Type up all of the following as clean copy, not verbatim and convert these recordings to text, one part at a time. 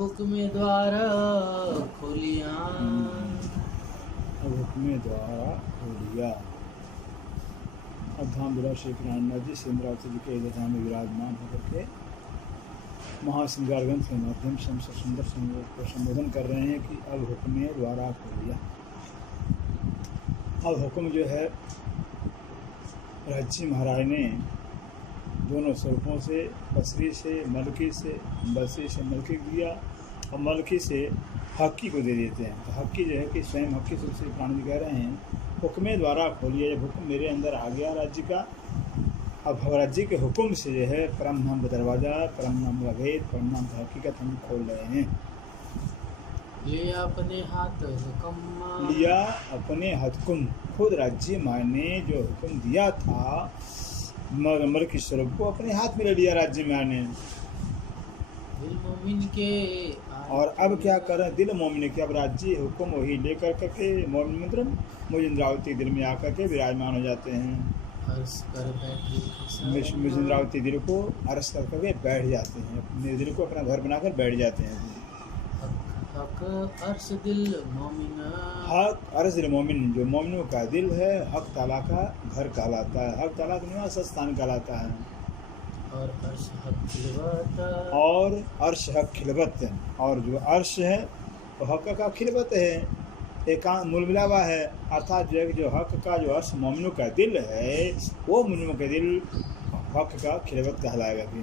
हुक्म द्वारा खोलिया, अब हुक्म द्वारा खोलिया। अब धाम विराट श्री प्राणनाथ जी इंद्रावती जी के धाम में विराजमान होकर के महासिंगार ग्रंथ के माध्यम से हम सुंदर संयोग को संबोधन कर रहे हैं कि अब हुक्म द्वारा खोलिया। अब हुक्म जो है राज्य महाराज ने दोनों स्वरूपों से, बसरी से मलकी से, बसरी से मलकी दिया और मलकी से हक्की को दे देते हैं। तो हक्की जो है कि स्वयं हक्की से श्री प्राण जी कह रहे हैं हुक्म द्वारा खोलिए। जब हुक्म मेरे अंदर आ गया राज्य का, अब राज्य के हुक्म से जो है परम नाम का दरवाज़ा, परम नाम का भेद, परम नाम का हकीकत हम खोल रहे हैं। लिया अपने हाथ हुक्म, लिया अपने हुक्म, खुद राज्य माँ ने जो हुक्म दिया था मलकी स्वरूप को अपने हाथ में ले लिया राज्य माँ ने। दिल मोमिन के, और अब क्या करें, दिल मोमिन के, अब राज्य हुक्म वही लेकर करके मोमिन मतलब मुजिंद्रावती दिल में आकर के विराजमान हो जाते हैं। अर्श कर बैठे मुजिंद्रावती दिल को अर्श कर करके बैठ जाते हैं, अपने दिल को अपना घर बनाकर बैठ जाते हैं। हक अर्श दिल मोमिन, हक अर्श दिल मोमिन, जो मोमिनों का दिल है हक ताला का घर कहलाता है, हक ताला का निवास स्थान कहलाता है। और अर्श हक खिलवत, और अर्श हक खिलवत, और जो अर्श है वो हक का खिलवत है, एकांत मूल मिला हुआ है। अर्थात जो हक का जो अर्श मोमिनों का दिल है वो मोमिनों का दिल हक का खिलवत कहलाएगा। कि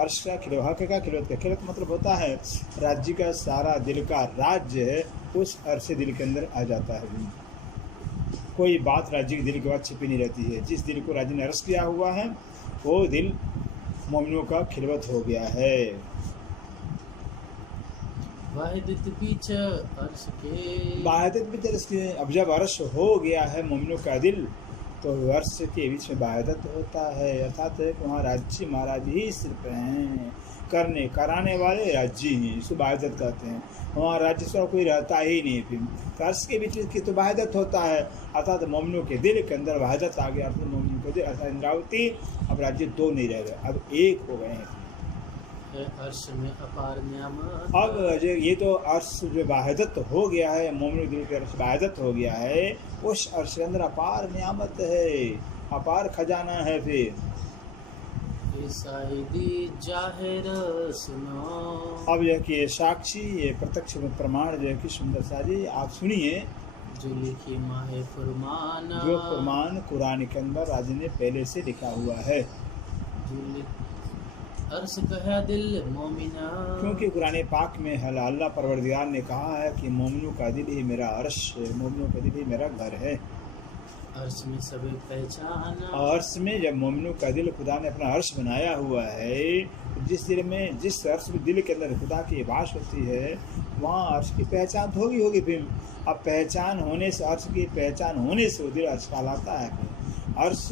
अर्श का खिलवत, हक का खिलवत का खिलवत मतलब होता है राज्य का सारा दिल का राज्य है उस अर्श दिल के अंदर आ जाता है। कोई बात राज्य के दिल के बाद छिपी नहीं रहती है। जिस दिल को राज्य ने अर्श किया हुआ है वो दिल मोमिनों का खिलवत हो गया है। वाहिदत पीछे अर्श के, वाहिदत भी अर्श के, अब जब अर्श हो गया है मोमिनों का दिल तो अर्श के बीच में वाहिदत होता है। अर्थात है कि वहाँ राज्य महाराज ही सिर्फ हैं, करने कराने वाले राज्य ही, इसको वाहिदत कहते हैं। वहाँ राज्य से कोई रहता ही नहीं। फिर तो अर्श के बीच की तो वाहिदत होता है। अर्थात मोमिनों के दिल के अंदर वाहिदत आ गया। अर्थात मोमिनों के दिल अर्थात इंद्रावती अब राज्य दो नहीं रह गए, अब एक हो गए हैं। अर्श में अपार नियामत, अब ये तो अर्श जो वाहिदत हो गया है, मोमिन दिल के अर्श वाहिदत हो गया है, उस अर्श के अंदर अपार नियामत है, अपार खजाना है। फिर शाहिदी जाहिर सुनो, अब यह कि साक्षी, ये प्रत्यक्ष प्रमाण जो है कि सुंदर सा जी आप सुनिए। जो लिखी माहे फरमान, जो फरमान कुरान के अंदर राजा ने पहले से लिखा हुआ है। अर्श कहा दिल मोमिना, क्योंकि कुरान पाक में अल्लाह परवरदिगार ने कहा है कि मोमिनों का दिल ही मेरा अर्श है, मोमिनों का दिल ही मेरा घर है। अर्श में सभी पहचान, अर्श में जब मोमिनों का दिल खुदा ने अपना अर्श बनाया हुआ है, जिस दिल में जिस अर्श में दिल के अंदर खुदा की बात होती है वहाँ अर्श की पहचान तो होगी। फिर अब पहचान होने से, अर्श की पहचान होने से वो दिल अर्श कहलाता है। अर्श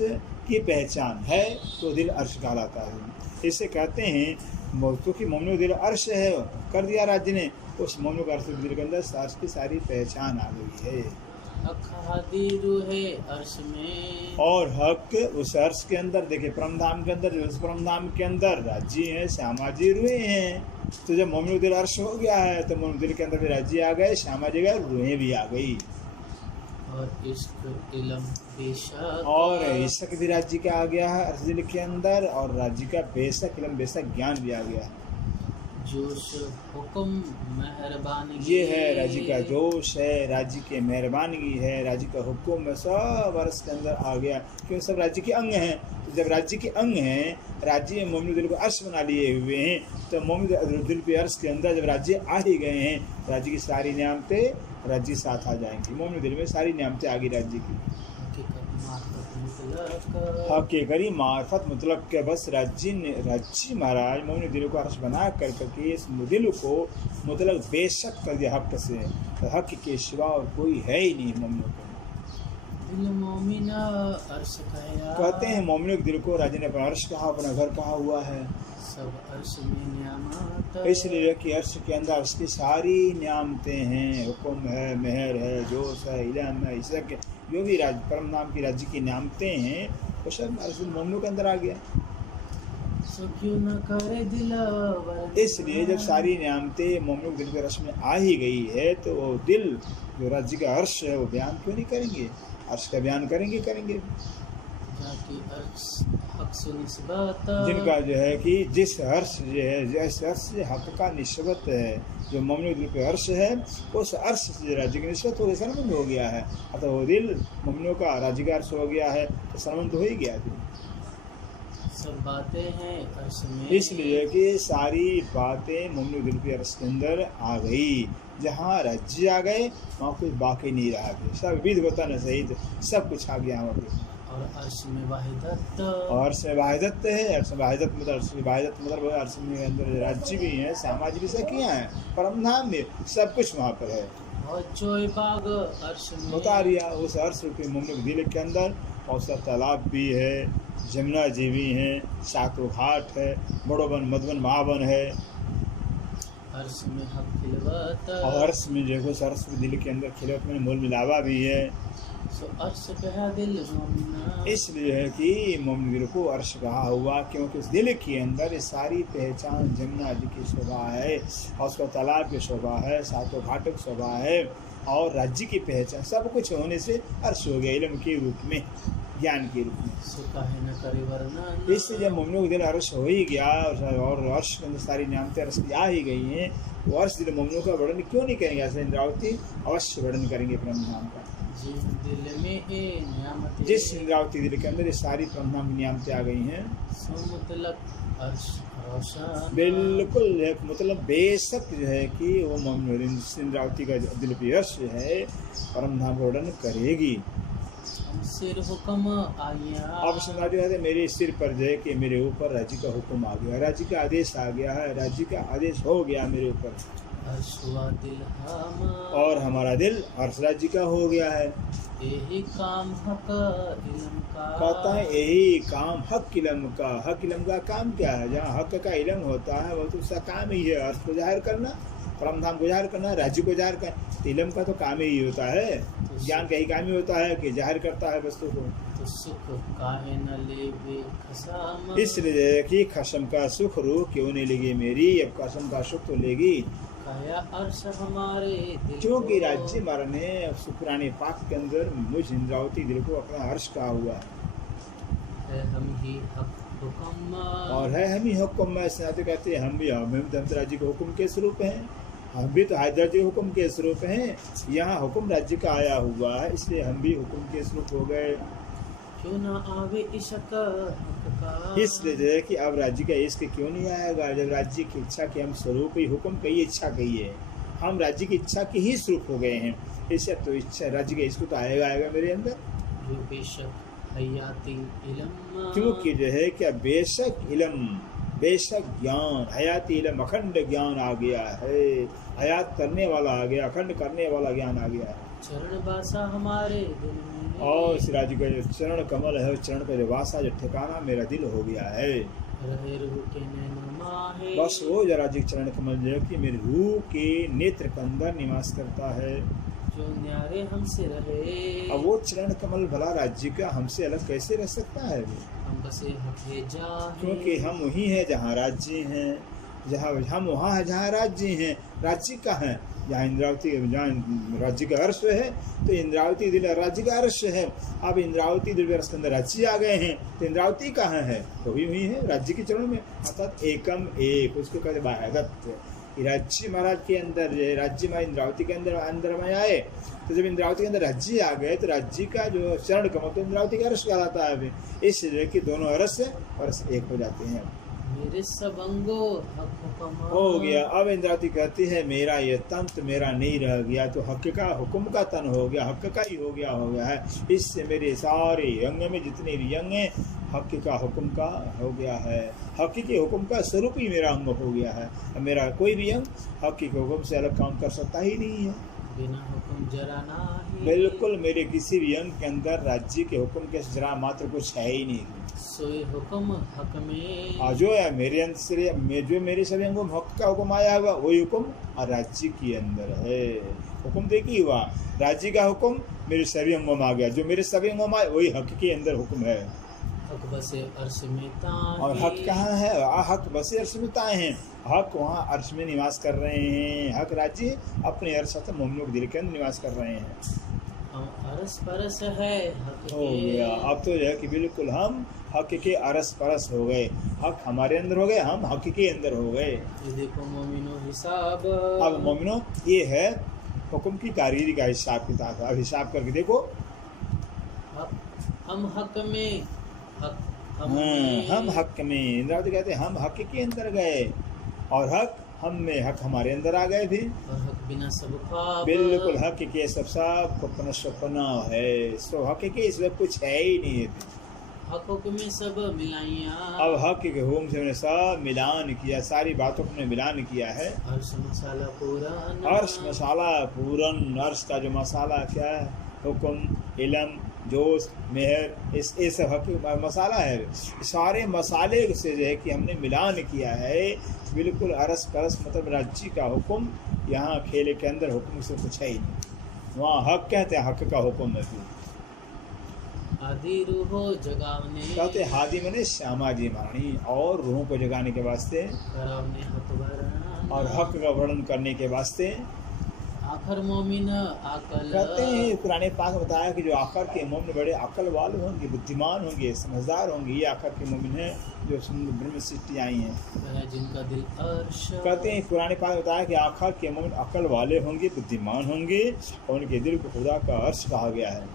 की पहचान है तो दिल अर्श कहलाता है। इसे कहते हैं क्योंकि मोमिनों दिल अर्श है, कर दिया राज्य ने, उस मोमिनों का अर्श दिल के अंदर अर्श की सारी पहचान आ गई है। है अर्श में, और हक उस अर्श के अंदर, देखिए परमधाम के अंदर, उस परमधाम के अंदर राज्य हैं, श्यामा जी रुए हैं। तो जब मोमिन दिल अर्श हो गया है तो मोमिन दिल के अंदर भी राज्य आ गए, श्यामा जी गए, रुएं भी आ गई। और इश्क इल्म बेशक, और इश्क भी राज्य का आ गया है अर्श दिल के अंदर, और राज्य का बेशक इल्म बेशक ज्ञान भी आ गया है। जोश हुक्म मेहरबानी, ये है राज्य का जोश है, राज्य की मेहरबानी है, राज्य का हुक्म में सब अर्श के अंदर आ गया। क्योंकि सब राज्य के अंग हैं। तो जब राज्य के अंग हैं, राज्य में मोमिन दिल को अर्श बना लिए हुए हैं, तो मोमिन दिल पे अर्श के अंदर जब राज्य आ ही गए हैं, राज्य की सारी नियामतें राज्य साथ आ जाएंगी। मोमिन दिल में सारी नियामतें आ गई राज्य की। हकीकरी मार्फत मुतलक के बस राज्य महाराज मोमिन दिल को अर्श बना कर करके इस दिल को मुतलक बेशक कर दिया हक से। हक के सिवा और कोई है ही नहीं मोमिनों को। दिल मोमिना अर्श कहा, कहते हैं मोमिनों के दिल को राज्य ने अपना अर्श कहा, अपना घर कहा हुआ है। सब अर्श में नियामत, इसलिए कि अर्श के अंदर अर्श की सारी नियामतें हैं, हुक्म है, मेहर है, जोश है, इल्म है, इश्क, जो भी परम नाम की राज्य की नियामतें हैं वो सब अर्श मोमिनों के अंदर आ गया। सो क्यों न करे दिलवर। इसलिए जब सारी नियामतें मोमिनों के दिल के रस में आ ही गई है तो वो दिल जो राज्य का अर्श है वो बयान क्यों नहीं करेंगे? अर्श का बयान करेंगे। जाकी अर्श हक से निस्बत। जिनका जो है कि जिस अर्श जो है जिस अर्श से हक का निस्बत है, जो मोमिनों के दिल पे अर्श है, उस अर्श से राज्य की निस्बत हो गई, सरमंद हो गया है। अतः वो दिल मोमिनों का राज्य का अर्श हो गया है तो सरमंद हो ही गया दिल। सब बातें हैं अर्श में। इसलिए कि सारी बातें मोमिन दिल के अर्श के अंदर आ गई। जहाँ राज्य आ गए वहाँ कुछ बाकी नहीं रहा, सब विध होता न सहित सब कुछ आ गया वहाँ पे। और अर्श में वाहिदत। और अर्श में वाहिदत है। अर्श में वाहिदत मतलब अर्श में अंदर राज्य भी है, सामाजिक भी सखियाँ हैं, परमधाम में सब कुछ वहाँ पर है। और चोई बाग अर्श में बता दिया उस अर्श के मोमिन दिल के अंदर। और सब तालाब भी है, जमुना जी भी हैं, सातों घाट है, बड़ोबन मधुबन महाबन है। अर्श में हक खिलवत। और अर्श में देखो सरस दिल के अंदर खिलवत में मोल मिलावा भी है। सो अर्श कहा दिल मोमिना। इसलिए है कि मोमिन दिल को अर्श कहा हुआ क्योंकि उस दिल के अंदर ये सारी पहचान जमुना जी की शोभा है, और उसका तालाब की शोभा है, सातों घाटों की शोभा है, और राज्य की पहचान सब कुछ होने से अर्श हो गया इल्म के रूप में, ज्ञान के रूप में। सो काहे न करे वर्णन। इससे जब मोमिनों के दिल अर्श हो ही गया और अर्श के अंदर सारी नियामतें अर्श की आ ही गई हैं, वो अर्श दिल मोमिनों का वर्णन क्यों नहीं करेंगे? ऐसे इंद्रावती अवश्य वर्णन करेंगे ब्रह्मधाम का। जिस दिल में ए नियामतें। जिस इंद्रावती दिल के अंदर ये सारी ब्रह्मधाम की नियामतें आ गई हैं, सो मुतलक अर्श रोशन। बिल्कुल एक मतलब बेशक जो है कि वो मोमिन इंद्रावती का जो दिल पे अर्श है ब्रह्मधाम का वर्णन करेगी। सिर हुक्म आया। अब सुना जो है मेरे सिर पर जो है कि मेरे ऊपर राज्य का हुक्म आ गया, राज्य का आदेश आ गया है, राज्य का आदेश हो गया मेरे ऊपर। अर्श हुआ दिल हम। और हमारा दिल अर्श राज्य का हो गया है। यही काम हक इल्म का। कहता है यही काम हक इल्म का। हक इल्म का काम क्या है? जहाँ हक का इल्म होता है वो तो उसका काम ही है अर्श को जाहिर करना, परमधाम को जाहिर करना, राज्य को जाहिर करना। इल्म का तो काम ही होता है, ज्ञान का ही काम ही होता है कि जाहिर करता है वस्तु को। तो सुख काहे न लेवे खसम। इसलिए कि खसम का सुख रू क्यों नहीं लेगी मेरी, अब खसम का सुख तो लेगी। काया अर्श हमारे दिल क्योंकि को। राज्य मरने सुकुरानी पाक के अंदर मुझ इंद्रावती दिल को अपना अर्श कहा हुआ है हम ही हक हुक्म। और है हम ही हुक्म में स्नाते कहते हैं हम भी राज्य के हुक्म के स्वरूप हैं। हम भी तो राज्य के हुक्म के स्वरूप हैं। यहाँ हुक्म राज्य का आया हुआ है इसलिए हम भी हुक्म के स्वरूप हो गए। क्यों ना आवे इश्क हक का। इसलिए जो है कि अब राज्य का इश्क क्यों नहीं आएगा? जब राज्य की इच्छा के हम स्वरूप ही हुक्म कहिए इच्छा कहिए, हम राज्य की इच्छा के ही स्वरूप हो गए हैं, इससे तो इच्छा राज्य का इश्क तो आएगा मेरे अंदर। जो बेशक हयाती इल्म। क्योंकि जो है क्या बेशक इल्म, बेशक ज्ञान, हयाती इल्म अखंड ज्ञान आ गया है, हयात करने वाला आ गया, अखंड करने वाला ज्ञान आ गया है। चरण बासा हमारे दिल में। और इस राज्य का जो चरण कमल है, चरण का जो वासा जो ठिकाना मेरा दिल हो गया है। रहे रूह के नैनमा है। बस वो जरा जी चरण कमल जो है कि मेरे रूह के नेत्र के अंदर निवास करता है। जो न्यारे हमसे रहे। अब वो चरण कमल भला राज्य का हमसे अलग कैसे रह सकता है? हम बसे हके जाहे। क्योंकि हम वही हैं जहाँ राज्य हैं, जहाँ हम वहाँ है जहाँ राज्य हैं। राज्य का है जहाँ इंद्रावती, जहाँ राज्य का अर्श है तो इंद्रावती दिल राज्य का अर्श है। अब इंद्रावती दिल अर्श के अंदर राज्य आ गए हैं तो इंद्रावती कहाँ है? तो भी वही है राज्य के चरण में, अर्थात एकम एक, उसको कहते वाहिदत। राज्य महाराज के अंदर राज्य में इंद्रावती के अंदर में आए तो जब इंद्रावती के अंदर राज्य आ गए तो राज्य का जो चरण कमल तो इंद्रावती का अर्श कहलाता है। इसलिए कि दोनों अर्श अर्श एक हो जाते हैं। मेरे सब अंगो हक हुक्म हो गया। अब इंद्रावती कहती है मेरा ये तन तो मेरा नहीं रह गया, तो हक का हुक्म का तन हो गया, हक का ही हो गया है। इससे मेरे सारे अंग में जितने भी अंग हैं हक का हुक्म का हो गया है, हक के हुक्म का स्वरूप ही मेरा अंग हो गया है। अब मेरा कोई भी अंग हक के हुक्म से अलग काम कर सकता ही नहीं है। बिना हुक्म जरा नाही। बिल्कुल मेरे किसी भी अंग के अंदर राज्य के हुक्म के जरा मात्र कुछ है ही नहीं। सोए हुक्म हक में। जो है मेरे अंदर से जो मेरे सभी अंगों में हक का हुक्म आया हुआ वही हुक्म और राज्य के अंदर है। हुक्म देखिए हुआ राज्य का हुक्म मेरे सभी अंगों में आ गया, जो मेरे सभी अंगों में वही हक के अंदर हुक्म है। हक बसे अर्श में और हक ताही। कहाँ है? हक बसे अर्श में ताए हैं, हक वहाँ अर्श में निवास कर रहे हैं। हक राज्य अपने अर्श अर्थात मोमिनों के दिल के अंदर निवास कर रहे हैं। हम अरस परस है हक हो गया, के। अब तो यह कि बिल्कुल हम हक के अरस परस हो गए, हक हमारे अंदर हो गए, हम हक के अंदर हो गए। ये देखो मोमिनो हिसाब। अब मोमिनो ये है हुक्म की कारीगरी का हिसाब किताब। अब हिसाब करके देखो, हम हक में हक हम हक में, इंद्रावती कहते हैं हम हक के अंदर गए और हक हम में, हक हमारे अंदर आ गए भी। और हक बिना सब ख्वाब। बिल्कुल हक के सब को स्वप्न है, सो हक के इसमें कुछ है ही नहीं। हक में सब मिलाइया। अब हक के हुक्म से हमने सब मिलान किया, सारी बातों को हमने मिलान किया है। अर्श मसाला पूरन। अर्श मसाला पूरन, अर्श का जो मसाला क्या है? हुक्म, इलम, जोश, मेहर, ये सब हक मसाला है। सारे मसाले से जो है कि हमने मिलान किया है। बिल्कुल अरस परस मतलब राज्य का हुक्म, यहाँ खेले के अंदर हुक्म से कुछ है ही नहीं। वहाँ हक कहते हैं, हक का हुक्म है। आदि रूहो जगावने। कहते हादी मने श्यामा जी महारानी, और रूहों को जगाने के वास्ते करावने हक वर्णन। और हक का वर्णन करने के वास्ते। आखर मोमिन आकल। कहते हैं कुरान पाक में बताया कि जो आखिर के मोमिन बड़े अकल वाले होंगे, बुद्धिमान होंगे, समझदार होंगे। ये आखिर के मोमिन हैं जो ब्रह्म सृष्टि आई हैं। वह जिनका दिल अर्श। कहते हैं कुरान पाक में बताया कि आखिर के मोमिन अकल वाले होंगे, बुद्धिमान होंगे और उनके दिल को खुदा का अर्श कहा गया है।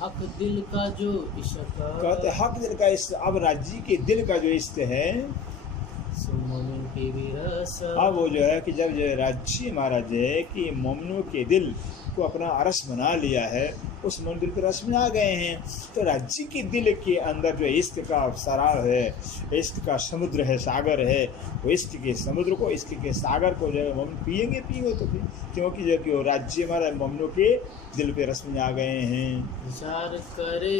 हक दिल का जो इश्क। कहते हक दिल का इश्क। अब राज्य के दिल का जो इश्क है, सो मोमिन की विरस। अब वो जो है कि जब जो राज्य महाराज है कि मोमिनों के दिल को अपना अरस बना लिया है, उस मोमिन दिल के रस में आ गए हैं। तो राज्य के दिल के अंदर जो इश्क का सराब है, इश्क का समुद्र है, सागर है, वो इश्क के समुद्र को, इश्क के सागर को जो है मोमिन पिएंगे तो फिर, क्योंकि जो कि वो राज्य हमारा मोमिनों के दिल पे रस में आ गए हैं। विचार करे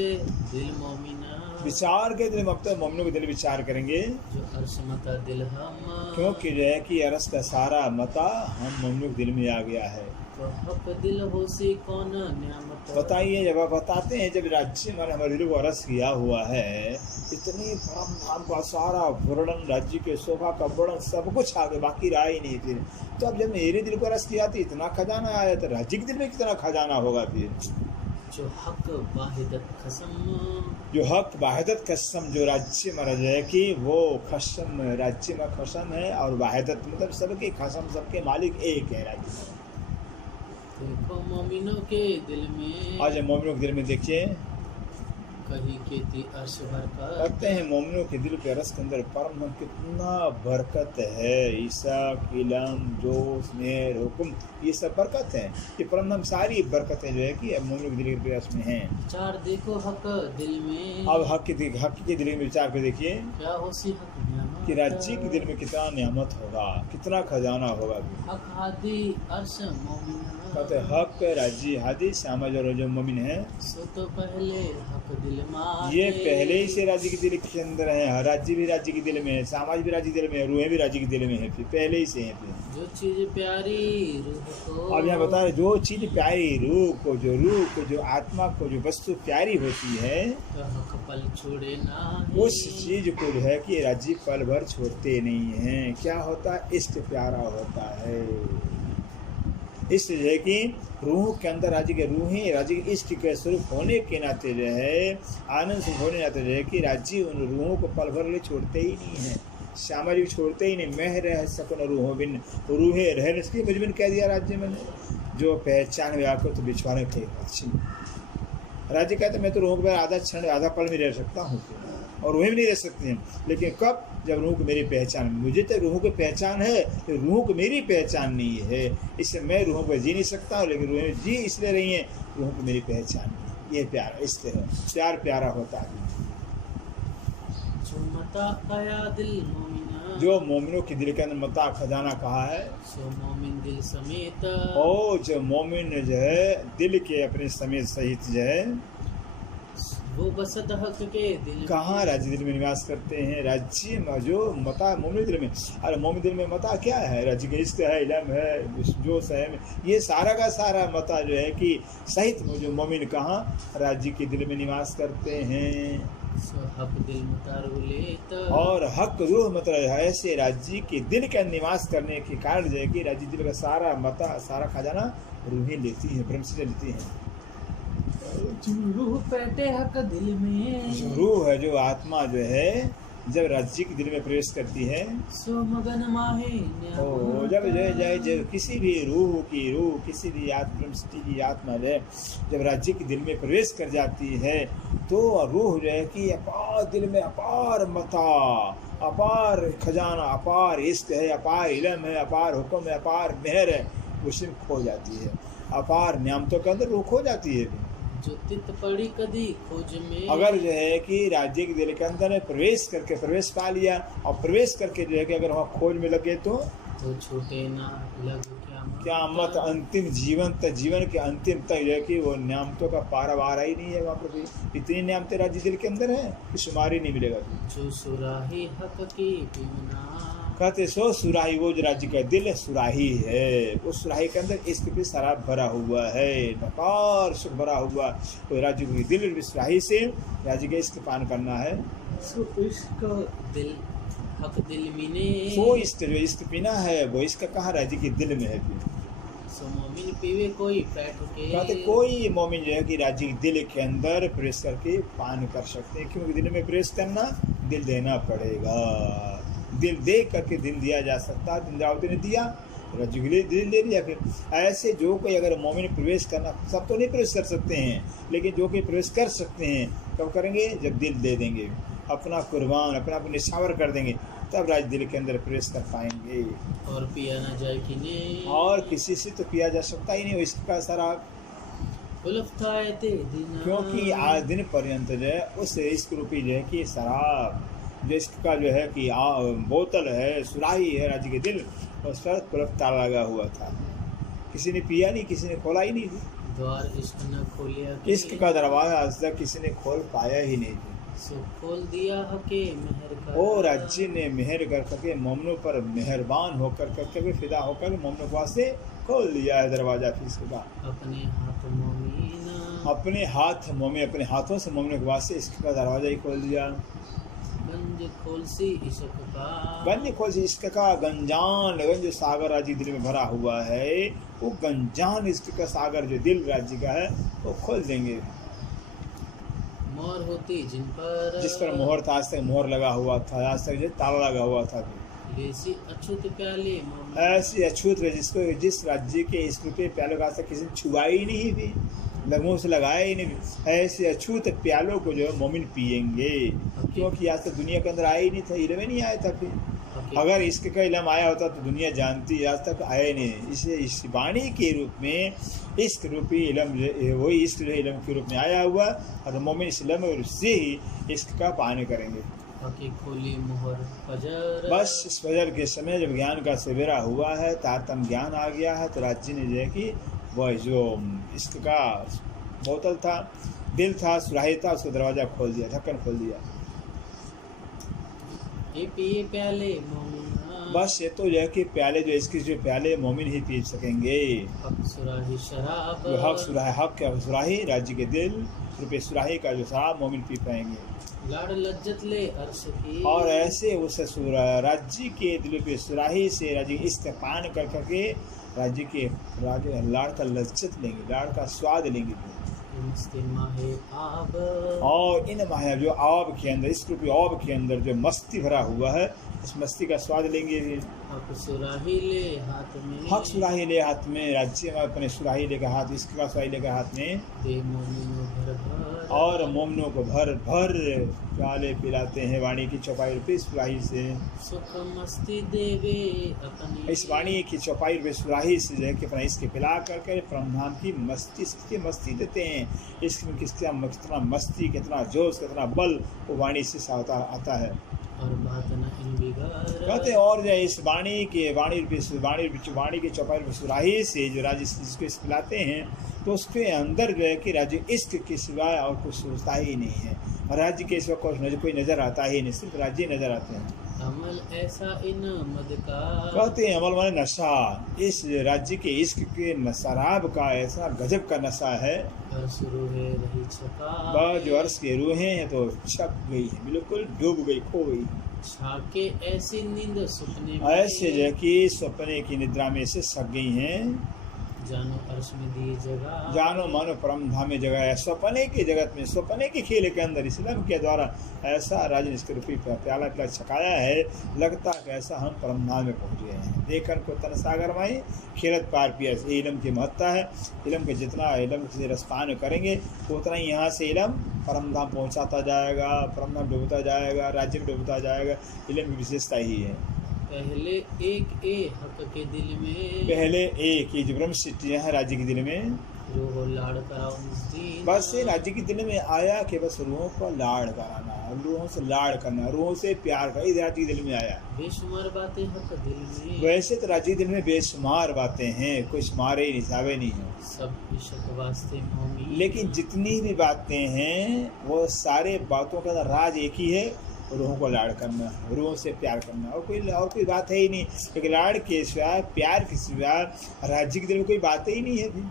दिल मोमिना। विचार के दिल में, अब तो मोमिनों के दिल विचार करेंगे, जो अर्श मता दिल हम। क्योंकि जो है कि अरस का सारा मता हम मोमिनों के दिल में आ गया है। तो हक दिल हो सी कौन नियामत। बताइए, जब आप बताते हैं जब राज्य हमारे दिल को अरस किया हुआ है, इतनी परम धाम का सारा वर्णन, राज्य के शोभा का वर्णन सब कुछ आगे बाकी रहा ही नहीं फिर। तो अब जब मेरे दिल को अरस किया तो इतना खजाना आया, तो राज्य के दिल में कितना खजाना होगा फिर। जो हक वाहिदत खसम। जो हक वाहिदत कसम, जो राज्य महाराज है कि वो खसम, राज्य में खसम है और वाहिदत मतलब सबके खसम, सबके मालिक एक है राज्य। देखो मोमिनों के दिल में। आज मोमिनों के दिल में देखिए, कहीं के थी अर्श बरकत। कहते हैं मोमिनों के दिल के रस के अंदर परम धाम कितना बरकत है। ईसा, इलम, जोश, मेहर, हुक्म, ये सब बरकत है। ये परम धाम सारी बरकतें जो है कि मोमिनों के दिल के रस में हैं। विचार देखो हक दिल में। अब हक के दिल में विचार कर देखिए क्या हो सी हक नियामत। कि राज्य के दिल में कितना नियामत होगा, कितना खजाना होगा। हक हादी अर्श मोमिना। कहते हक राज्य हादी श्यामा जो मोमिन है, सो तो पहले हक दिल माँ। ये पहले ही से राज्य के दिल के अंदर है। राज्य भी राज्य के दिल में है, समाज भी राज्य के दिल में है, रूहें भी राज्य के दिल में है, फिर पहले ही से है फिर। जो चीज प्यारी रूह को। अब यहाँ बता रहे जो चीज प्यारी रूह को, जो आत्मा को जो वस्तु प्यारी होती है, तो हक पल छोड़े ना। उस चीज को जो है कि राज्य पल भर छोड़ते नहीं हैं। क्या होता है? इष्ट प्यारा होता है। इस जो है कि रूह के अंदर राज्य के रूहें राज्य के इष्ट के स्वरूप होने के नाते जो है, आनंद से होने नाते जो है कि राज्य उन रूहों को पल भर ले छोड़ते ही नहीं है। श्यामा जी छोड़ते ही नहीं। मैं रह सकूँ रूहों बिन, रूहें रह इसकी मजबून कह दिया राज्य में, जो पहचान में आकर तो बिछवाने थे अच्छी। राज्य कहते मैं तो रूहों के आधा क्षण आधा पल में रह सकता हूँ और रूहें भी नहीं रह सकती हैं। लेकिन कब? जब रूह को मेरी पहचान, मुझे तो रूह की पहचान है, तो रूह को मेरी पहचान नहीं है, इससे मैं रूहों पर जी नहीं सकता हूँ। लेकिन रूहें जी इसलिए रही हैं, रूह को मेरी पहचान नहीं। ये प्यार इसलिए है, प्यार प्यारा होता है। जो मता आया दिल मोमिना। जो मोमिनों के दिल के अंदर मता खजाना कहा है, सो मोमिन दिल समेत। और जो मोमिन जो है दिल के अपने समेत सहित जो है, वो बसत हक के दिल। कहाँ राज्य दिल में निवास करते हैं? राज्य में जो मता मोमिन दिल में। अरे मोमिन दिल में मता क्या है? राज्य के इश्क है, इलम है, जोश है, ये सारा का सारा मता जो है कि सहित जो मोमिन कहाँ राज्य के दिल में निवास करते हैं। हक दिल मुतारो लेत और हक रूह मतलब ऐसे राज्य के दिल के निवास करने के कारण जो है कि राज्य दिल का सारा मता सारा खजाना रूहें लेती हैं, ब्रह्म से लेती हैं। जो रूह पैटे हक दिल में जो रूह है, जो आत्मा जो है जब राज्य के दिल में प्रवेश करती है सो मगन माहे तो जब जब किसी भी रूह किसी भी आत्मसृष्टि की आत्मा जो है जब राज्य के दिल में प्रवेश कर जाती है तो रूह जो है कि अपार दिल में अपार मता, अपार खजाना, अपार इश्क है, अपार इल्म है, अपार हुक्म है, अपार मेहर है, उसमें खो जाती है। अपार नियामतों के अंदर वो खो जाती है। जो तित पड़ी कदी खोज में अगर जो है कि राज्य के दिल के अंदर प्रवेश करके प्रवेश पा लिया और प्रवेश करके जो है कि अगर वहाँ खोज में लगे तो छूटे ना लग क्या मत अंतिम जीवन तक, जीवन के अंतिम तक जो है कि वो नियामतों का पारावार ही नहीं है वहाँ पर भी। इतनी नियामतें राज्य दिल के अंदर है कि शुमार ही नहीं मिलेगा। जो सुराही हक की पीवना कहते सो सुराही, वो जो राज्य का दिल सुराही है, उस सुराही के अंदर इश्क भी शराब भरा हुआ है, नकार सुख भरा हुआ। तो राज्य के दिल सुराही से राज्य का इश्क पान करना है। सो इश्क दिल हक दिल मिने सो इश्क जो इश्क पीना है वो इश्क कहाँ राज्य के दिल में है। सो मोमिन पीवे कोई बैठ के कहते कोई मोमिन जो है कि राज्य के दिल के अंदर प्रवेश करके पान कर सकते हैं, क्योंकि दिल में प्रवेश करना दिल देना पड़ेगा। दिल दे करके दिन दिया जा सकता है। दिन दाऊद ने दिया, राज्य के लिए दिल दे दिया। फिर ऐसे जो कोई अगर मोमिन प्रवेश करना, सब तो नहीं प्रवेश कर सकते हैं, लेकिन जो कोई प्रवेश कर सकते हैं कब करेंगे, जब दिल दे देंगे, अपना कुर्बान अपना आप निछावर कर देंगे, तब राज्य दिल के अंदर प्रवेश कर पाएंगे। और पिया ना जाए कि नहीं, और किसी से तो पिया जा सकता ही नहीं इसका शराब, क्योंकि आज दिन पर्यंत जो है उस इश्क रूपी जो है कि शराब जो इसका जो है कि बोतल है, सुराही है राज्य के दिल, उस पर कुलफ ताला लगा हुआ था। किसी ने पिया नहीं, किसी ने खोला ही नहीं। द्वार इश्क न खोलिया, इश्क का दरवाजा आज तक किसी ने खोल पाया ही नहीं। सो खोल दिया हके मेहर का, ओ राज्य ने मेहर कर करके मोमनों पर मेहरबान होकर करके भी फिदा होकर मोमनों के वास्ते खोल दिया है दरवाजा। फिर इसका अपने हाथ मोमीना, अपने हाथ मोमे, अपने हाथों से मोमनों के वास्ते इसका दरवाजा ही खोल दिया। गंज खोलसी इश्क का, गंज खोलसी इश्क का, गंजान गंज सागर राज्य दिल में भरा हुआ है, वो गंजान इश्क का सागर जो दिल राज्य का है वो खोल देंगे। मोहर होती जिन पर, जिस पर मोहर था, आज तक मोहर लगा हुआ था, आज तक जो ताला लगा हुआ था, ऐसी अछूत प्याले ऐसी अछूत जिसको जिस राज्य के इस रुपये प्यालों का आज तक किसी ने छुआ ही नहीं भी, लगों से लगाया ही नहीं, ऐसे अछूत प्यालों को जो है मोमिन पिएंगे, क्योंकि आज तक दुनिया के अंदर आया ही नहीं था, इल्म नहीं आया था। फिर अगर इसके का इल्म आया होता तो दुनिया जानती, आज तक आया नहीं। इसे इस वाणी के रूप में इश्क रूपी इल्म, वही इश्क जो इल्म के रूप में आया हुआ, और मोमिन इस इल्म और उससे ही इश्क का पान करेंगे। खोली मोहर फजर, बस इस फजर के समय जब ज्ञान का सवेरा हुआ है, तारतम ज्ञान आ गया है, तो राज्य ने जो है कि वह जो इश्क का बोतल था, दिल था, सुराही था, उसको दरवाज़ा खोल दिया, ढक्कन खोल दिया। ये पिए प्याले मोमिना, बस ये तो जो है कि प्याले जो इसके जो प्याले मोमिन ही पी सकेंगे। हक सुराही शराब, जो हक सुराही, हक क्या सुराही राज्य के दिल रुपये सुराही का जो शराब मोमिन पी पाएंगे। लाड़ लज्जत ले अर्श की, और ऐसे उस राज्य के दिल पे सुराही से राज्य इश्क पान कर करके राज्य के लाड़ का लज्जत लेंगे, लाड़ का स्वाद लेंगे। आब, और इन माया जो आब के अंदर, इस रूपी आब के अंदर जो मस्ती भरा हुआ है, इस मस्ती का स्वाद लेंगे। हक सुराही ले हाथ में, हक सुराही ले हाथ में, राज्य में अपने सुराही लेकर हाथ, इसके का सुराही लेकर हाथ में, दे मोमिनो भर भर, और मोमनों को भर भर प्याले पिलाते हैं वाणी की चौपाई रूपी सुराही से। सुख मस्ती देवे अपनी, इस वाणी की चौपाई रूपी सुराही से जो है कि अपना इसके पिला करके परमधाम की मस्ती देते हैं। इसमें कितना मस्ती, कितना जोश, कितना बल वो वाणी से आता है। और बात न इन बिगाड़, कहते और जो इस वाणी की चौपाई रूपी सुराही से जो राज्य जिसको इस पिलाते हैं, तो उसके अंदर जो है कि राज्य इश्क के सिवाय और कुछ सोचता ही नहीं है, और राज्य के सिवा कोई नजर आता ही नहीं, सिर्फ राज्य नजर आते हैं। अमल ऐसा इन मद का, कहते हैं अमल माने नशा, इस राज्य के इश्क के शराब का ऐसा गजब का नशा है। अर्श रूहे रही छका, वह जो अर्श की रूहें हैं तो छप गई है, बिल्कुल डूब गई, खो गई। छाके ऐसी नींद सपने में, ऐसे जो कि सपने की निद्रा में से सक गई हैं। जानो अर्श में दी जगह, जानो मानो परम धाम में जगह है। सपने के जगत में, सपने के खेल के अंदर इस्लाम के द्वारा ऐसा राज निष्कर रूपी प्याला प्याला छकाया है, लगता है कि ऐसा हम परम धाम में पहुँच गए हैं। देखकर को तन सागर माई खेलत पार पिया, ये इलम की महत्ता है। इलम के जितना इलम से रसपान करेंगे उतना ही यहाँ से इलम परम धाम पहुँचाता जाएगा, परम धाम डूबता जाएगा, राज्य में डूबता जाएगा। इलम की विशेषता ही है। पहले एक ए हक के दिल में, पहले एक ही जो ब्रह्म सिटी है राज्य के दिल में, जो हो लाड़ कराओ दीन, बस ये राज्य के दिल में आया कि बस रूहों को लाड़ कराना, रूहों से लाड़ करना, रूहों से प्यार करना, इस राज्य के दिल में आया। बेशुमार बातें हक दिल में, वैसे तो राज्य के दिल में बेशुमार बातें हैं, कुछ मारे ही हिसाबे नहीं है, सब इश्क वास्ते मोमी, लेकिन जितनी भी बातें हैं वो सारे बातों का राज एक ही है, रूहों को लाड़ करना, रूहों से प्यार करना, और कोई बात है ही नहीं। क्योंकि लाड़ के सिवाय, प्यार के सिवाय राज्य के दिल में कोई बात ही नहीं है भी।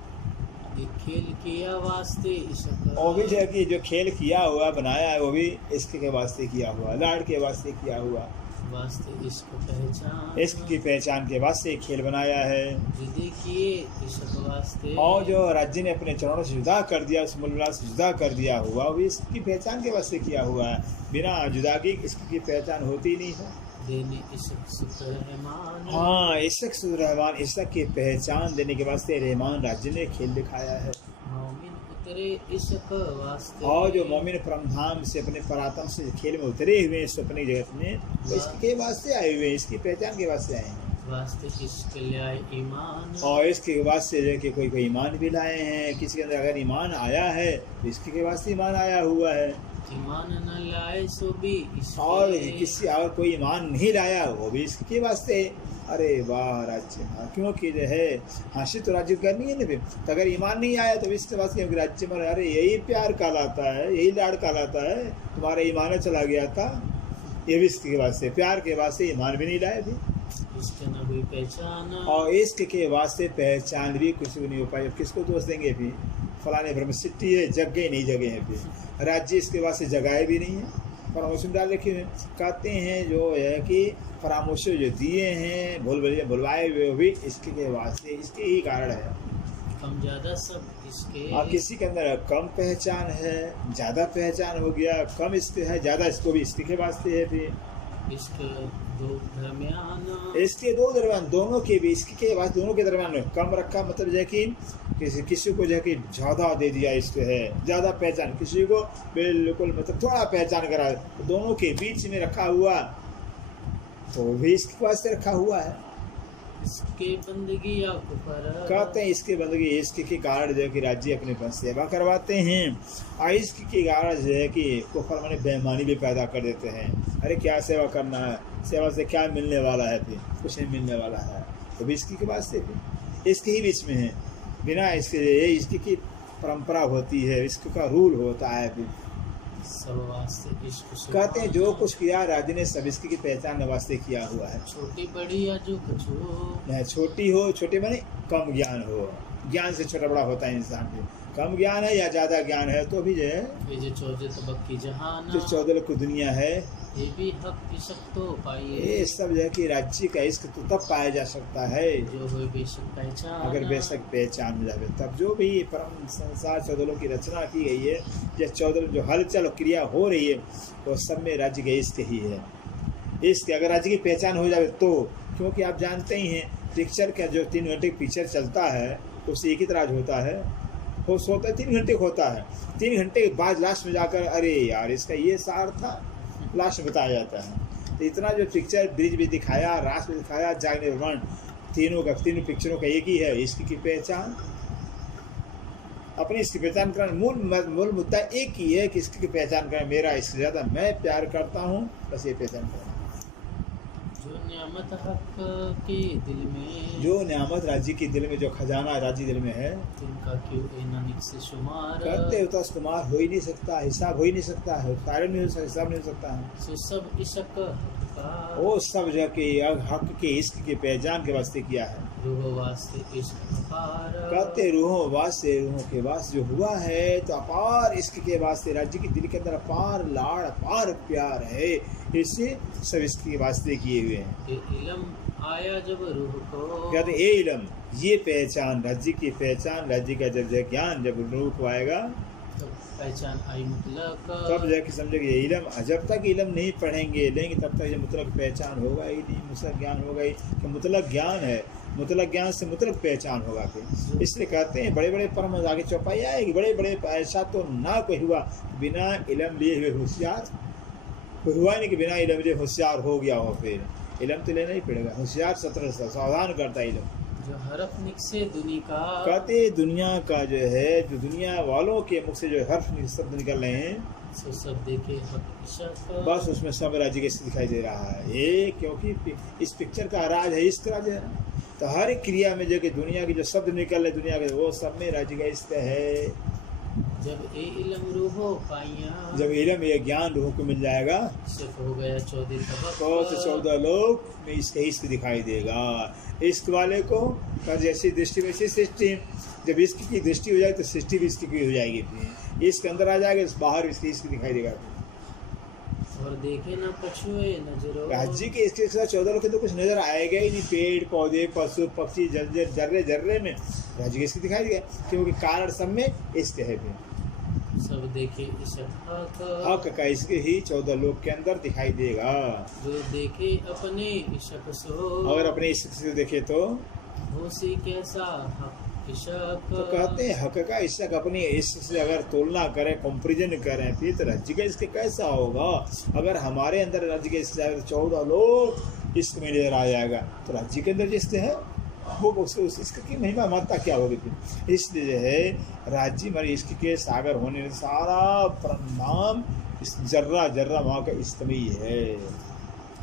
ये खेल किया वास्ते इश्क, और भी जो कि जो खेल किया हुआ बनाया है वो भी इश्क के वास्ते किया हुआ, लाड़ के वास्ते किया हुआ, वास्ते इश्क पहचान, इश्क की पहचान के वास्ते खेल बनाया है। जिदे किए इश्क वास्ते, और जो राज्य ने अपने चरणों से जुदा कर दिया, उस मुलविला से जुदा कर दिया हुआ, वो इसकी पहचान के वास्ते किया हुआ है। बिना जुदागी इसकी पहचान होती नहीं है। देने इश्क सुख रहमान, हाँ, इश्क सुख रहमान, इश्क की पहचान देने के वास्ते रहमान राज्य ने खेल दिखाया है। मोमिन उतरे इश्क वास्ते, और जो मोमिन परमधाम से अपने परात्म से खेल में उतरे हुए हैं स्वप्न जगत में, वो इसके वास्ते आए हुए हैं, इसकी पहचान के वास्ते आए हैं। वास्ते इश्क लाए ईमान, और इसके वास्ते जो कि कोई ईमान भी लाए हैं। किसी के अंदर अगर ईमान आया है तो इसके के वास्ते ईमान आया हुआ है। ईमान न लाए सो भी इश्क, और किसी और कोई ईमान नहीं लाया वो भी इसके वास्ते। अरे वाह राज्य, क्योंकि जो है हासिल तो राज्य करनी है ना फिर। तो अगर ईमान नहीं आया तो इसके वास्ते राज्य में, अरे यही प्यार कहलाता है, यही लाड़ कहलाता है, तुम्हारा ईमान चला गया था, ये भी इसके वास्ते, प्यार के वास्ते ईमान भी नहीं लाए थे। इश्क न हुई पहचान, और इश्क के वास्ते पहचान भी कुछ भी नहीं हो पाई। किसको दोष देंगे फिर, फलाने ब्रह्म सिद्धि है, जग गए नहीं जगह है फिर। राज्य इसके वास्ते जगाए भी नहीं है, परामर्श में डाल रखे हुए। कहते हैं जो है कि परामर्श जो दिए हैं बुलवाए हुए भी इसके के वास्ते, इसके ही कारण है। कम ज्यादा सब इसके, और किसी के अंदर कम पहचान है, ज़्यादा पहचान हो गया, कम इसके है, ज़्यादा इसको भी इसके के वास्ते है फिर। इश्क दो दरमियान, इसके दो दरमियान, दोनों के भी, इसके के बाद दोनों के दरमियान में कम रखा, मतलब जो है कि किसी को जो है कि ज़्यादा दे दिया, इसको है ज़्यादा पहचान, किसी को बिल्कुल मतलब थोड़ा पहचान करा, तो दोनों के बीच में रखा हुआ, तो भी इसके वास्ते रखा हुआ है। इसके बंदगी या कुफर, कहते हैं इसके बंदगी, इसके के कारण जो है कि राज्य अपने पास सेवा करवाते हैं, और इसके के कारण जो है कि कुफर माने बेईमानी भी पैदा कर देते हैं। अरे क्या सेवा करना है, सेवा से क्या मिलने वाला है, फिर कुछ नहीं मिलने वाला है, तो भी इसकी के वास्ते फिर इसके ही बीच में है। बिना इसके इसकी की परंपरा होती है, इसका रूल होता है फिर। सब वास्ते इश्क सुभान, कहते हैं जो कुछ किया राज्य ने सब इसकी पहचान वास्ते किया हुआ है। छोटी बड़ी या जो कुछ हो, छोटी हो, छोटे माने कम ज्ञान हो, ज्ञान से छोटा बड़ा होता है इंसान के। कम ज्ञान है या ज़्यादा ज्ञान है तो भी जो है, ये जो 14 तबक्की जहान, जो 14 लाख दुनिया है, ये भी हक इश्क तो पाइए, ये सब जो है कि राज्य का इश्क तो तब पाया जा सकता है जो हो बेशक पहचान, अगर बेशक पहचान हो जाए तब। जो भी परम संसार 14 की रचना की गई है, या 14 जो हलचल क्रिया हो रही है, वो सब में राज्य का इश्क ही है। इश्क अगर राज्य की पहचान हो जाए तो, क्योंकि आप जानते ही हैं पिक्चर का जो 3 घंटे पिक्चर चलता है उससे एक ही तरह होता है, हो सोता है 3 घंटे होता है। 3 घंटे के बाद लास्ट में जाकर अरे यार इसका ये सार था, लास्ट में बताया जाता है। तो इतना जो पिक्चर ब्रिज भी दिखाया, रास भी दिखाया, जाग निर्माण, तीनों पिक्चरों का एक ही है, इसकी की पहचान, अपनी इसकी पहचान करना। मूल मुद्दा एक ही है कि इसकी पहचान करना, मेरा इससे ज़्यादा मैं प्यार करता हूँ, बस ये पहचान करना। जो नियामत हक के दिल में, जो नियामत राज्य के दिल में, जो खजाना राज्य दिल में है, तिनका क्यों नानिक से शुमार, करते हो तो शुमार हो ही नहीं सकता, हिसाब हो ही नहीं सकता है, कारण नहीं हो सकता, हिसाब नहीं हो सकता है। सो सब इश्क का वो सब जगह के हक के इश्क की पहचान के वास्ते किया है। रूह वास्ते इश्क अपार कहते रूहों वास्ते, रूहों के वास्ते जो हुआ है तो अपार इश्क के वास्ते, राज्य के दिल के अंदर अपार लाड़ अपार प्यार है, इससे सब इश्क के वास्ते किए हुए हैं। ये इलम आया जब रूह को कहते ए इलम, ये पहचान राज्य की पहचान, राज्य का जब ज्ञान जब रूह को आएगा तब पहचान आई मुतलक तब जाके समझेंगे ये इलम। जब तक इलम नहीं पढ़ेंगे लेंगे तब तक ये मुतलक पहचान होगा ही नहीं, मुतलक ज्ञान होगा ही कि मुतलक ज्ञान है, मुतलक ज्ञान से मुतलक पहचान होगा फिर। इसलिए कहते हैं बड़े बड़े परम आगे चौपाई आएगी, बड़े बड़े ऐसा तो ना कोई हुआ बिना इलम लिए हुए होशियार, कोई हुआ नहीं कि बिना इलम लिए होशियार हो गया हो। फिर इलम तो लेना ही पड़ेगा, होशियार सतर्क सावधान करता है इलम। जो हरफ निकसे दुनी का कहते दुनिया का जो है, जो दुनिया वालों के मुख से जो हर्फ शब्द निकल रहे हैं सो सब देखे हक इशक बस उसमें सब राज्य के दिखाई दे रहा है ये, क्योंकि इस पिक्चर का राज है, इश्क राज है। तो हर एक क्रिया में जो कि दुनिया की जो शब्द निकल रहे दुनिया के, वो सब में राज्य का इश्क है। जब ए इलम रूहो पाइया जब इलम ये ज्ञान रूह को मिल जाएगा सिर्फ हो गया 14 तबक तो 14 लोग में इसका इश्क दिखाई देगा। इश्क वाले को का जैसी दृष्टि वैसी सृष्टि, जब इश्क की दृष्टि हो जाए तो सृष्टि भी इसकी हो जाएगी। फिर इश्क अंदर आ जाएगा तो बाहर इसकी इश्क दिखाई देगा। और देखे ना पछुए नजरों राज्य के इसके साथ 14 लोग तो कुछ नजर आएगा ही नहीं, पेड़ पौधे पशु पक्षी जर्रे जर्रे में राज्य के इसकी दिखाई देगा, क्योंकि कारण सब में इश्क है। फिर सब देखे इशक हक का इश्क ही 14 लोग के अंदर दिखाई देगा। जो देखे अपने इशक सो अगर अपने इश्क से देखे तो होसी कैसा हक इशक तो कहते हैं हक का इश्क अपने इश्क से अगर तुलना करें, कंपैरिजन करें, फिर तो राज्य का इश्क कैसा होगा। अगर हमारे अंदर राज्य का इश्क जाएगा तो 14 लोग इश्क में नजर आ जाएगा, तो राज्य के अंदर जिससे है वो उस इश्क की महिमा महत्ता क्या होगी। फिर इसलिए जो है राज्य हमारे इश्क के सागर होने से सारा परिणाम इस जर्रा जर्रा वहाँ का इश्क में ही है।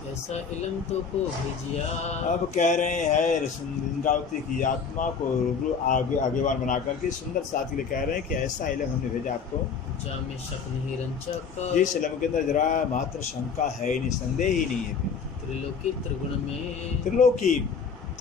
ऐसा इलम तो को भेजिया अब कह रहे हैं इंद्रावती की आत्मा को रूबरू आगेवान बना करके सुंदर साथी लिए कह रहे हैं कि ऐसा इलम हमने भेजा आपको जामे शक नहीं रंचक जिस इलम के अंदर जरा मात्र शंका है ही नहीं, संदेह ही नहीं है। त्रिलोकी त्रिगुण में त्रिलोकी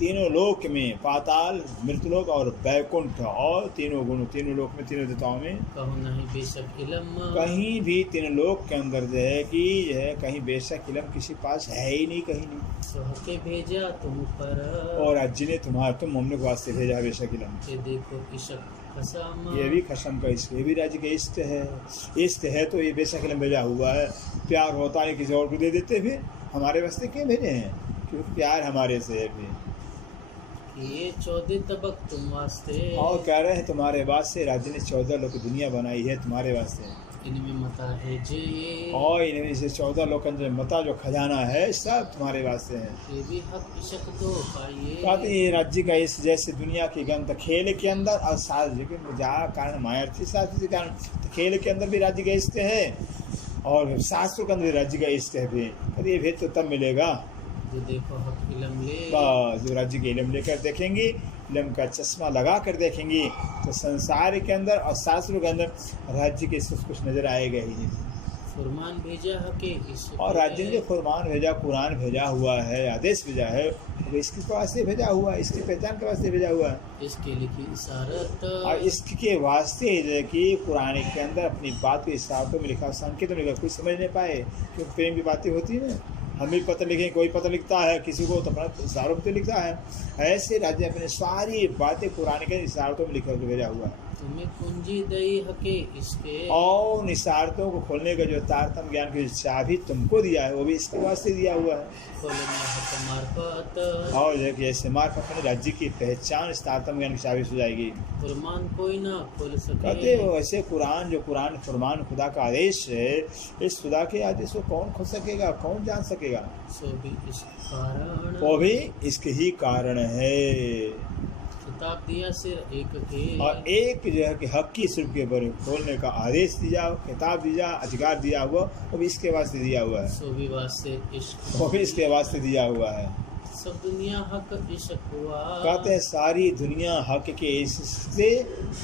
तीनों लोक में, पाताल मृतलोक और वैकुंठ, और तीनों गुण तीनों लोक में तीनों देवताओं में कहूँ नहीं बेशक इलम कहीं भी तीनों लोक के अंदर जो है कि यह कहीं बेशक इलम किसी पास है ही नहीं, कहीं नहीं। सोहके भेजा तुम पर और आज ने तुम हमने को वास्ते भेजा बेशक इलम। ये देखो इशक खसम ये भी खसम का इश्क, ये भी राज्य का इश्क है। इश्क है तो ये बेशक इलम भेजा हुआ है। प्यार होता है किसी और को दे देते, फिर हमारे वास्ते क्यों भेजे हैं, क्योंकि प्यार हमारे से है। फिर ये 14 तबक तुम वास्ते और कह रहे हैं तुम्हारे वास्ते राज्य ने 14 लोग की दुनिया बनाई है तुम्हारे वास्ते, इनमें मता है जे और इनमें से 14 लोग के अंदर मता जो खजाना है सब तुम्हारे वास्ते है। ये भी हक इशक तो पाइए कहते हैं राज्य का इस जैसे दुनिया के गंत खेल के अंदर और शास्त्र के जहाँ कारण मायार्थी शास्त्र के कारण, तो खेल के अंदर भी राज्य का इष्ट है और शास्त्रों के अंदर भी राज्य का इष्ट है। भी ये भेद तो तब मिलेगा जो देखो हक इलम ले जो राज्य के इलम लेकर देखेंगे, इलम का चश्मा लगा कर देखेंगे तो संसार के अंदर और शास्त्रों के अंदर राज्य के सब कुछ नजर आएगा ही नहीं। फरमान भेजा हके इशक और राज्य ने जो फरमान भेजा, कुरान भेजा हुआ है, आदेश भेजा है, वो इसके वास्ते भेजा हुआ है, इसकी पहचान के वास्ते भेजा हुआ है। इसके लिखी इशारत और इसके वास्ते है कि कुरान के अंदर अपनी बात को इशारतों में लिखा, संकेत में लिखा, कोई समझ नहीं पाए, क्योंकि प्रेम की बातें होती है ना। हम भी पत्र लिखें, कोई पत्र लिखता है किसी को तो अपना इशारों में लिखता है, ऐसे राज्य अपने सारी बातें कुरान के इशारतों में लिखा भेजा हुआ है। तुम्हें कुंजी दई हके इसके और उन इशारतों को खोलने का जो तारतम ज्ञान की चाबी तुमको दिया है वो भी इसके वास्ते दिया हुआ है। खोलना हक मार्फत और देखिए ऐसे मार्फत अपने राज्य की पहचान इस तारतम ज्ञान की चाबी से जाएगी। फरमान कोई ना खोल कहते सके हो ऐसे कुरान जो कुरान फरमान खुदा का आदेश है, इस खुदा के आदेश को कौन खोल सकेगा, कौन जान सकेगा। सो भी इस कारण वो भी इसके ही कारण है। खिताब दिया सिर एक के और एक जो है कि हक की सिर्फ के ऊपर खोलने का आदेश दिया, किताब दिया, अधिकार दिया हुआ, वो भी इसके वास्ते दिया हुआ है, सो भी वास्ते इश्क वो भी इसके वास्ते दिया हुआ है। सब दुनिया हक इश्क हुआ। कहते हैं सारी दुनिया हक के इससे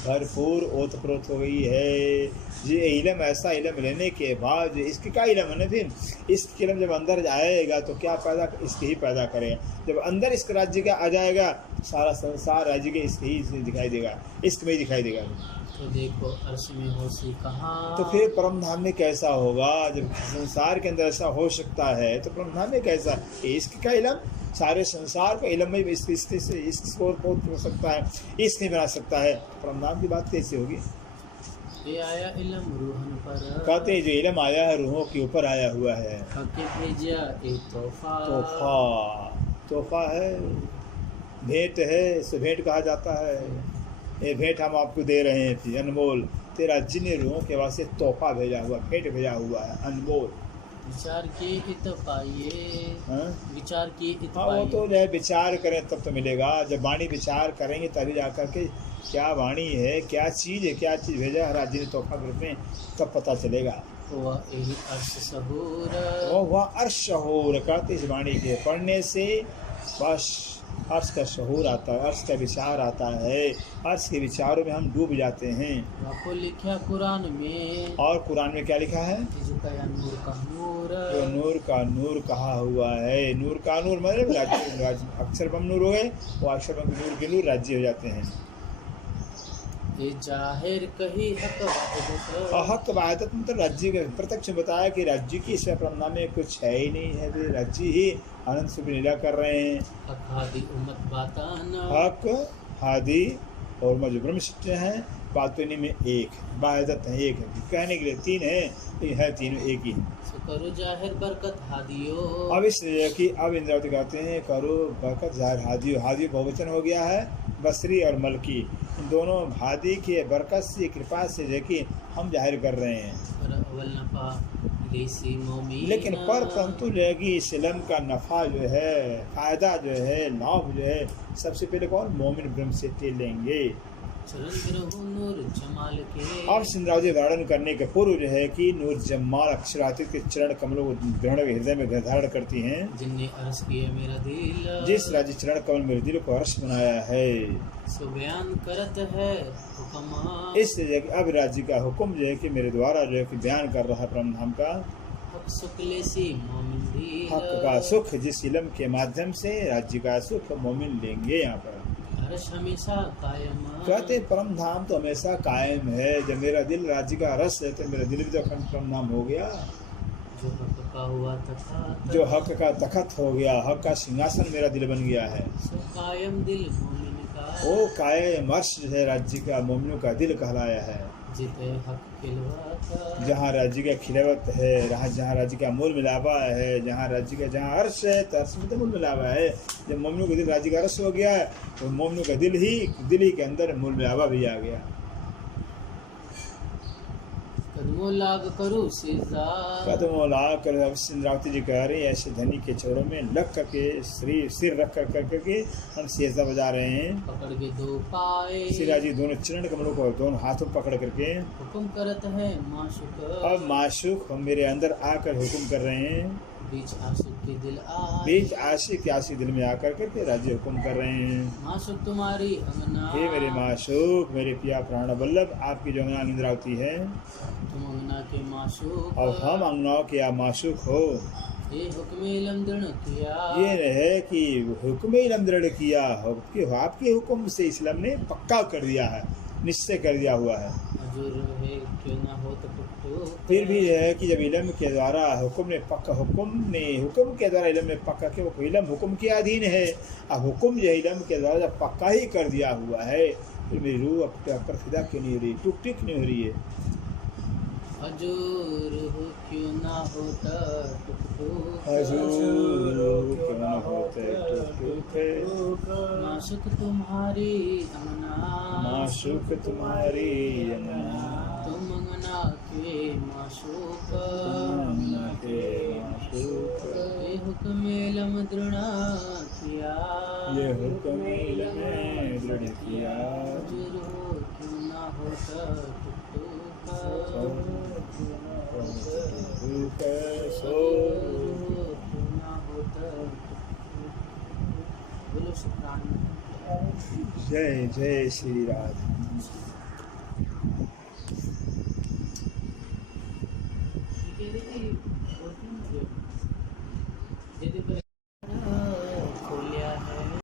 भरपूर ओतप्रोत हो गई है। ये इलम ऐसा इलम लेने के बाद इसके क्या इलम है ना, फिर इसके इलम जब अंदर जाएगा तो क्या पैदा इसके ही पैदा करेगा। जब अंदर इस राज्य का आ जाएगा सारा संसार राज्य के इसके ही दिखाई देगा, इसके में ही दिखाई देगा। तो देखो अर्श में होशी कहाँ। तो फिर परम धाम में कैसा होगा। जब संसार के अंदर ऐसा हो सकता है तो परम धाम में कैसा। इसके का इलम सारे संसार को इलम में इसको हो सकता है, इसने बना सकता है। परम धाम की बात कैसे होगी। ये आया इलम रूहन पर। कहते हैं जो इलम आया है रूहों के ऊपर आया हुआ है। हक भेजा एक तोहफा। तोहफा है, भेंट है, इसे भेंट कहा जाता है। ये भेंट हम आपको दे रहे हैं फिर अनमोल। तेरा जिन रूहों के वास्ते तोहफा भेजा हुआ, भेंट भेजा हुआ है अनमोल। विचार की इत पाइए। विचार की इत हाँ वो तो जो है विचार करें तब तो मिलेगा। जब वाणी विचार करेंगे तभी जाकर के क्या वाणी है, क्या चीज़ है, क्या चीज़ भेजा है राज्य ने तोहफा के रूप में, तब पता चलेगा। वह यही अर्श सहूर। वह अर्श शहूर कहते इस वाणी के पढ़ने से बस अर्श का शहूर आता है, अर्श का विचार आता है। अर्श के विचारों में हम डूब जाते हैं। आपको लिखा कुरान में। और कुरान में क्या लिखा है। नूर का नूर। तो नूर का नूर कहा हुआ है। नूर का नूर मतलब राज्य, अक्षर बम नूर हो गए, वो अक्षर बम नूर के नूर राज्य हो जाते हैं। ये जाहिर कही हक वाहिदत। और हक वाहिदत मतलब राज्य का प्रत्यक्ष बताया कि राज्य की इस परम्परा में कुछ है ही नहीं है, तो राज्य ही आनंद से लीला कर रहे हैं। हक हादी उम्मत बाताना। हक हादी और मज ब्रह्म सत्य है, बातों में एक वाहिदत है, एक है। कहने के लिए तीन है लेकिन है तीनों एक ही है। करो जाहिर बरकत हादियो। अब इसलिए कि अब इंद्रावती कहते हैं करो बरकत जाहिर हादियो। हादियो बहुवचन हो गया है, बसरी और मलकी इन दोनों हादी के बरकत से कृपा से जो कि हम जाहिर कर रहे हैं। लेकिन पर परंतु जो है कि इस इल्म का नफ़ा जो है, फ़ायदा जो है, लाभ जो है सबसे पहले कौन मोमिन ब्रह्म से लेंगे। नूर जमाल के। अब सिंधरावती वर्णन करने के पूर्व जो है कि नूर जमाल अक्षरातीत के चरण कमलों को ग्रहण हृदय में धारण करती हैं। जिनने अर्श किया मेरा दिल। जिस राज्य चरण कमल मेरे दिल को अर्श बनाया है। सो बयान करत है हुक्म। इस अब राज्य का हुक्म जो है कि मेरे द्वारा जो है कि बयान कर रहा है परम धाम का हक सुखलेसी मोमिन दिल। हक का सुख जिस इल्म के माध्यम से राज्य का सुख मोमिन लेंगे। यहाँ पर अर्श हमेशा कायम। कहते परम धाम तो हमेशा कायम है। जब मेरा दिल राज्य का रस है तो मेरा दिल भी तो परम धाम हो गया। जो हक का हुआ तखत। जो हक का तखत हो गया, हक का सिंहासन मेरा दिल बन गया है। सो कायम दिल मोमिन का। वो कायम अर्श है राज्य का मोमिनों का दिल कहलाया है। जिते हक खिलवत। जहाँ राज्य का खिलवत है, जहाँ राज्य का मूल मिलावा है, जहाँ राज्य का जहाँ अर्श है तो अर्श में तो मूल मिलावा है। जब मोमिनों का दिल राज्य का अर्श हो गया तो मोमिनों का दिल ही के अंदर मूल मिलावा भी आ गया। कदमों लाग करूँ सिजदा। कदमों लाग कर सिंधरावती जी कह रहे हैं ऐसे धनी के चरणों में लग करके सिर रख कर करके हम सेजदा बजा रहे हैं। पकड़ के दो पाए। सिरा जी दोनों चरण कमलों को दोनों हाथों पकड़ करके हुक्म करत है माशुक। अब माशुक हम मेरे अंदर आकर हुक्म कर रहे हैं। बीच आशिक के दिल आ। बीच आशिक के आशिक दिल में आकर करके राज्य हुक्म कर रहे हैं। माशुक तुम्हारी अंगना। हे मेरे माशुक, मेरे पिया प्राण वल्लभ, आपकी जो अंगना इंद्रावती है तुम अंगना के माशुक। अब हम अंगनाओं के आप माशुक हो। ये हुक्म इल्म दृढ़ किया। ये है कि हुक्म इल्म दृढ़ किया, आपके हुक्म से इस्लाम ने पक्का कर दिया है, निश्चय कर दिया हुआ है। क्यों ना हो तो फिर भी यह है कि जब इल्म के द्वारा हुक्म के द्वारा इल्म ने पक्का किया, वो इल्म हुक्म के अधीन है। अब हुक्म जो इल्म के द्वारा जब पक्का ही कर दिया हुआ है फिर मेरी रूह पर फिदा क्यों नहीं हो रही, टुक टिक नहीं हो रही है। हजूर हो क्यों ना होता हजूर हो क्यों ना होते टुक। माशुक तुम्हारी अंगना। माशुक तुम्हारी अंगना। तुम अंगना के माशुक। ये हुक्म इल्म दृढ़ किया। ये हुक्म इल्म दृढ़ किया। हजूर हो क्यों ना होता जय जय श्री राधे।